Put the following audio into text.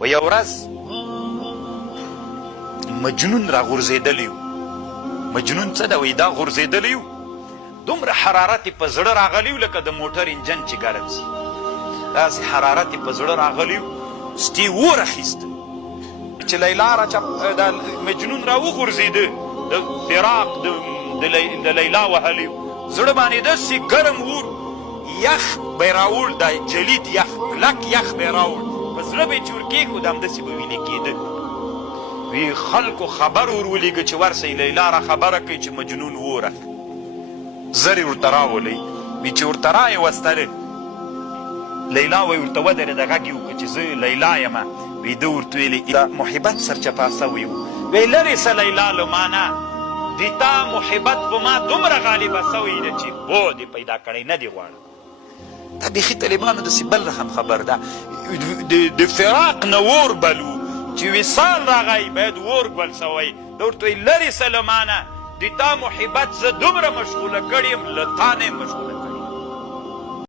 و یو ورځ مجنون را غورځېدلی و. مجنون څه ده وایي دا غورځېدلی و، دومره حرارت یې په زړه راغلی و لکه د موټر انجن چې ګرم سي، داسې حرارت یې په زړه راغلی و. سټي اور اخیسته چې لیلا دا مجنون را وغورځېده، د فراق د لیلا وهلی و، زړه باندې داسې ګرم اور، یخ به یې راوړ، دا جلید یخ، کلک یخ به یې راوړ، په زړه به یې چې ورکېښود همداسې به وینې کېده. وی خلکو خبر ورولېږه چې ورسئ لیلا را خبره کوي چې مجنون وره. زر یې ورته راولئ. وی چې ورته را یې وستلې، لیلا وی ورته ودرېده، غږ یې وکړه چې زه لیلا یمه. وی ده ورته ویلې د محبت سرچپه سوی و. وی لرې سه لیلا له ما نه، د تا محبت په ما دومره غالبه سوی ده چې بو دې پیدا کړی نه دې غواړم. دا بیخي طالبانو داسې بل رقم خبر ده، د فراق نه اور بلو چې وصال راغی باید اور ګل سوی. ده ورته وایي لرې سه له ما نه، د تا محبت زه دومره مشغوله کړې یم له تا نه یې مشغوله کړې.